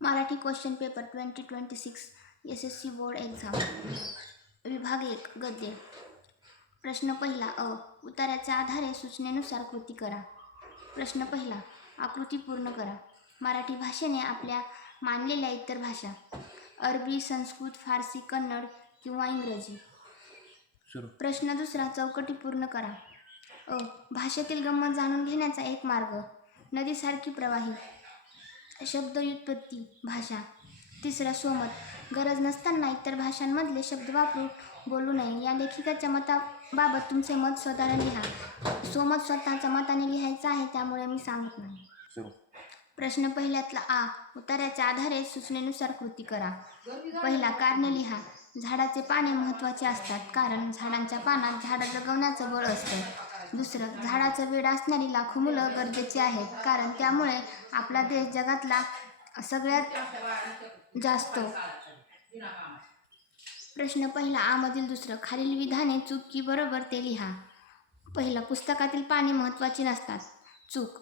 Marathi question paper 2026 SSC board exam विभाग 1 गद्य. प्रश्न पहिला अ. उत्तराच्या आधारे सूचनेनुसार कृती करा. प्रश्न पहिला. आकृती पूर्ण करा. मराठी भाषेने आपल्या मानलेल्या इतर भाषा अरबी, संस्कृत, फारसी, कन्नड किंवा इंग्रजी. प्रश्न दुसरा. चौकटी पूर्ण करा. अ. भाषेतील गंमत जाणून घेण्याचा एक मार्ग. नदीसारखी प्रवाही. शब्द व्युत्पत्ती भाषा. तिसरा. स्वमत. गरज नसताना इतर भाषांमधले शब्द वापरून बोलू नये. या लेखिकाच्या मताबाबत तुमचे मत स्वतःला लिहा. स्वमत स्वतःच्या मताने लिहायचं आहे, त्यामुळे मी सांगत नाही. प्रश्न पहिल्यातला आ. उत्तराच्या आधारे सूचनेनुसार कृती करा. पहिला. कारणे लिहा. झाडाचे पाने महत्त्वाचे असतात, कारण झाडांच्या पानात झाड जगवण्याचं बळ असतं. दुसरं. झाडाचं वेड असणारी लाखो मुलं गरजेची आहेत, कारण त्यामुळे आपला देश जगातला सगळ्यात जास्त. प्रश्न पहिला आ मधील दुसरं. खालील विधाने चूक की बरोबर ते लिहा. पहिलं. पुस्तकातील पाने महत्त्वाची नसतात. चूक.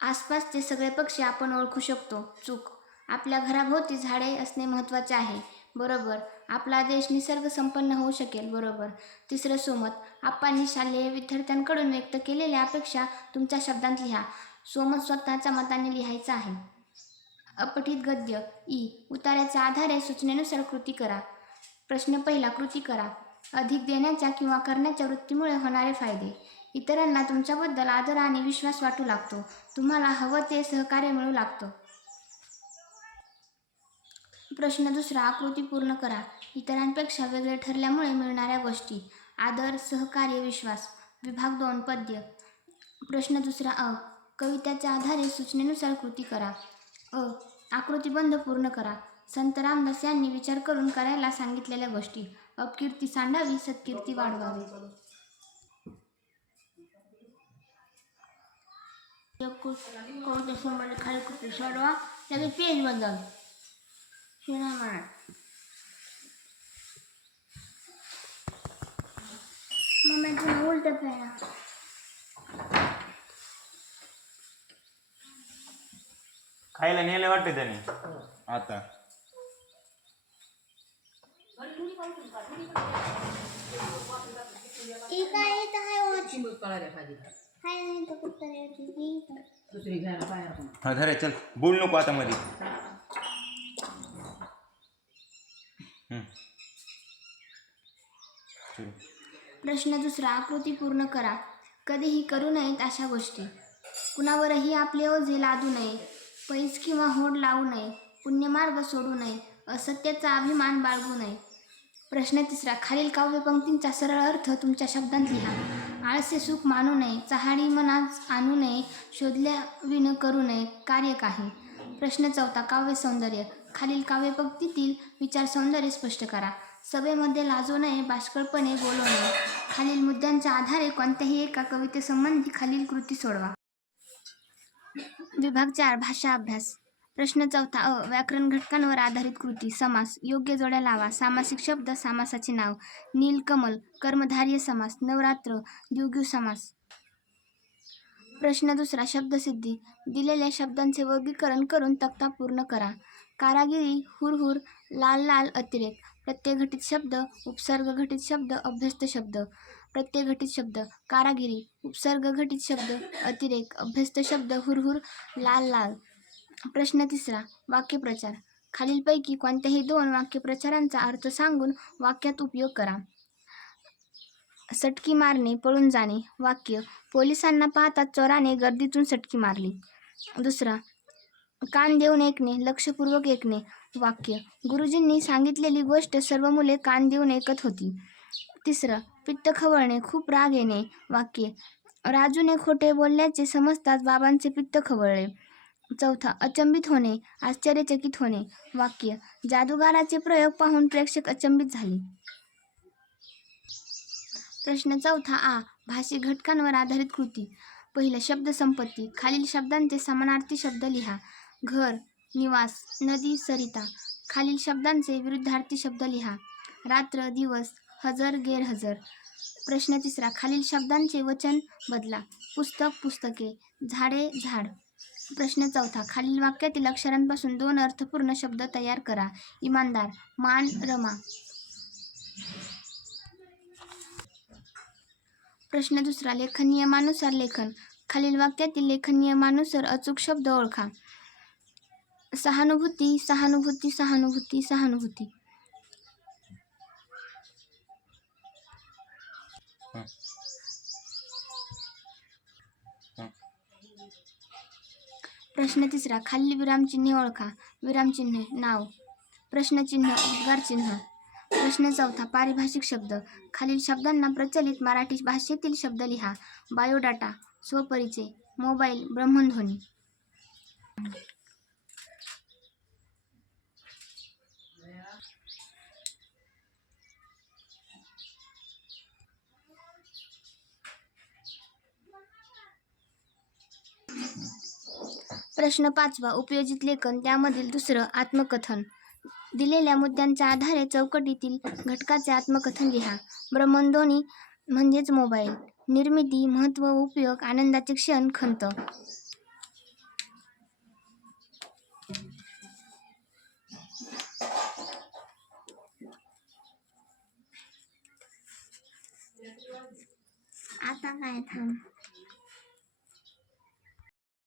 आसपासचे सगळे पक्षी आपण ओळखू शकतो. चूक. आपल्या घराभोवती झाडे असणे महत्त्वाचे आहे. बरोबर. आपला देश निसर्ग संपन्न होऊ शकेल. बरोबर. तिसरं. स्वमत. आपांनी शालेय विद्यार्थ्यांकडून व्यक्त केलेल्या अपेक्षा तुमच्या शब्दांत लिहा. स्वमत स्वतःच्या मताने लिहायचं आहे. अपठित गद्य. इ. उत्तराच्या आधारे सूचनेनुसार कृती करा. प्रश्न पहिला. कृती करा. अधिक देण्याच्या किंवा करण्याच्या वृत्तीमुळे होणारे फायदे. इतरांना तुमच्याबद्दल आदर आणि विश्वास वाटू लागतो. तुम्हाला हवं ते सहकार्य मिळू लागतं. प्रश्न दुसरा. आकृती पूर्ण करा. इतरांपेक्षा वेगळे ठरल्यामुळे मिळणाऱ्या गोष्टी. आदर, सहकार्य, विश्वास. विभाग 2 पद्य. प्रश्न दुसरा अ. कवितेच्या आधारे सूचनेनुसार कृती करा. अ. आकृतीबंध पूर्ण करा. संत रामदास यांनी विचार करून करायला सांगितलेल्या गोष्टी. अपकीर्ती सांडावी, सत्कीर्ती वाढवावी. खाली कृती सोडवा. लगेच पेज बदल. उलट पेना. खायला नेलं वाटतं त्याने आता. धरे चल, बोल नको आता मध्ये. प्रश्न दुसरा. आकृती पूर्ण करा. कधीही करू नयेत अशा गोष्टी. कुणावरही आपले ओझे लादू नये. पैस किंवा होड लावू नये. पुण्यमार्ग सोडू नये. असत्याचा अभिमान बाळगू नये. प्रश्न तिसरा. खालील काव्यपंक्तींचा सरळ अर्थ तुमच्या शब्दांत लिहा. आळसे सुख मानू नये. चहाडी मनात आणू नये. शोधल्या विण करू नये कार्य काही. प्रश्न चौथा. काव्य सौंदर्य. खालील काव्यपंक्तीतील विचार सौंदर्य स्पष्ट करा. सभेमध्ये लाजू नये. बाष्कळपणे बोलू नये. खालील मुद्द्यांच्या आधारे कोणत्याही एका कवितेसंबंधी खालील कृती सोडवा. विभाग 4 भाषा अभ्यास. प्रश्न चौथा अ. व्याकरण घटकांवर आधारित कृती. समास. योग्य जोड्या लावा. सामासिक शब्द, समासाचे नाव. नीलकमल. कर्मधारय समास. नवरात्र. द्विगु समास. प्रश्न दुसरा. शब्दसिद्धी. दिलेल्या शब्दांचे वर्गीकरण करून तक्ता पूर्ण करा. कारागिरी. हुरहुर. लाल लाल. अतिरेक. प्रत्यय घटित शब्द. उपसर्ग घटित शब्द. अभ्यस्त शब्द. प्रत्यय घटित शब्द. कारागिरी. उपसर्ग घटित शब्द. अतिरेक. अभ्यस्त शब्द. हुरहुर. लाल लाल. प्रश्न तिसरा. वाक्यप्रचार. खालीलपैकी कोणत्याही 2 वाक्यप्रचारांचा अर्थ सांगून वाक्यात उपयोग करा. सटकी मारणे. पळून जाणे. वाक्य. पोलिसांना पाहताच चोराने गर्दीतून सटकी मारली. दुसरा. कान देऊन ऐकणे. लक्षपूर्वक ऐकणे. वाक्य. गुरुजींनी सांगितलेली गोष्ट सर्व मुले कान देऊन ऐकत होती. तिसरं. पित्त खवळणे. खूप राग येणे. वाक्य. राजूने खोटे बोलल्याचे समजताच बाबांचे पित्त खवळले. चौथा. अचंबित होणे. आश्चर्यचकित होणे. वाक्य. जादूगाराचे प्रयोग पाहून प्रेक्षक अचंबित झाले. प्रश्न चौथा आ. भाषिक घटकांवर आधारित कृती. पहिलं. शब्दसंपत्ती. खालील शब्दांचे समानार्थी शब्द लिहा. घर. निवास. नदी. सरिता. खालील शब्दांचे विरुद्धार्थी शब्द लिहा. रात्र. दिवस. हजर. गैरहजर. प्रश्न तिसरा. खालील शब्दांचे वचन बदला. पुस्तक. पुस्तके. झाडे. झाड. प्रश्न चौथा. खालील वाक्यातील अक्षरांपासून 2 अर्थपूर्ण शब्द तयार करा. इमानदार, मान, रमा. प्रश्न दुसरा. लेखन नियमानुसार लेखन. खालील वाक्यातील लेखन नियमानुसार अचूक शब्द ओळखा. सहानुभूती, सहानुभूती, सहानुभूती, सहानुभूती. हं. हं. प्रश्न तिसरा. खालील विरामचिन्हे ओळखा. विरामचिन्हे नाव, प्रश्नचिन्ह, उद्गारचिन्ह. प्रश्न चौथा. पारिभाषिक शब्द. खालील शब्दांना प्रचलित मराठी भाषेतील शब्द लिहा. बायोडाटा, स्वपरिचय, मोबाईल, ब्रह्मध्वनी. प्रश्न पाचवा. उपयोजित लेखन. त्यामधील दुसरं. आत्मकथन. दिलेल्या मुद्द्यांच्या आधारे चौकटीतील घटकाचे आत्मकथन लिहा. ब्रह्मध्वनी म्हणजेच मोबाईल. निर्मिती, महत्त्व, उपयोग, आनंदाचे क्षण, खंत. आता काय थांब.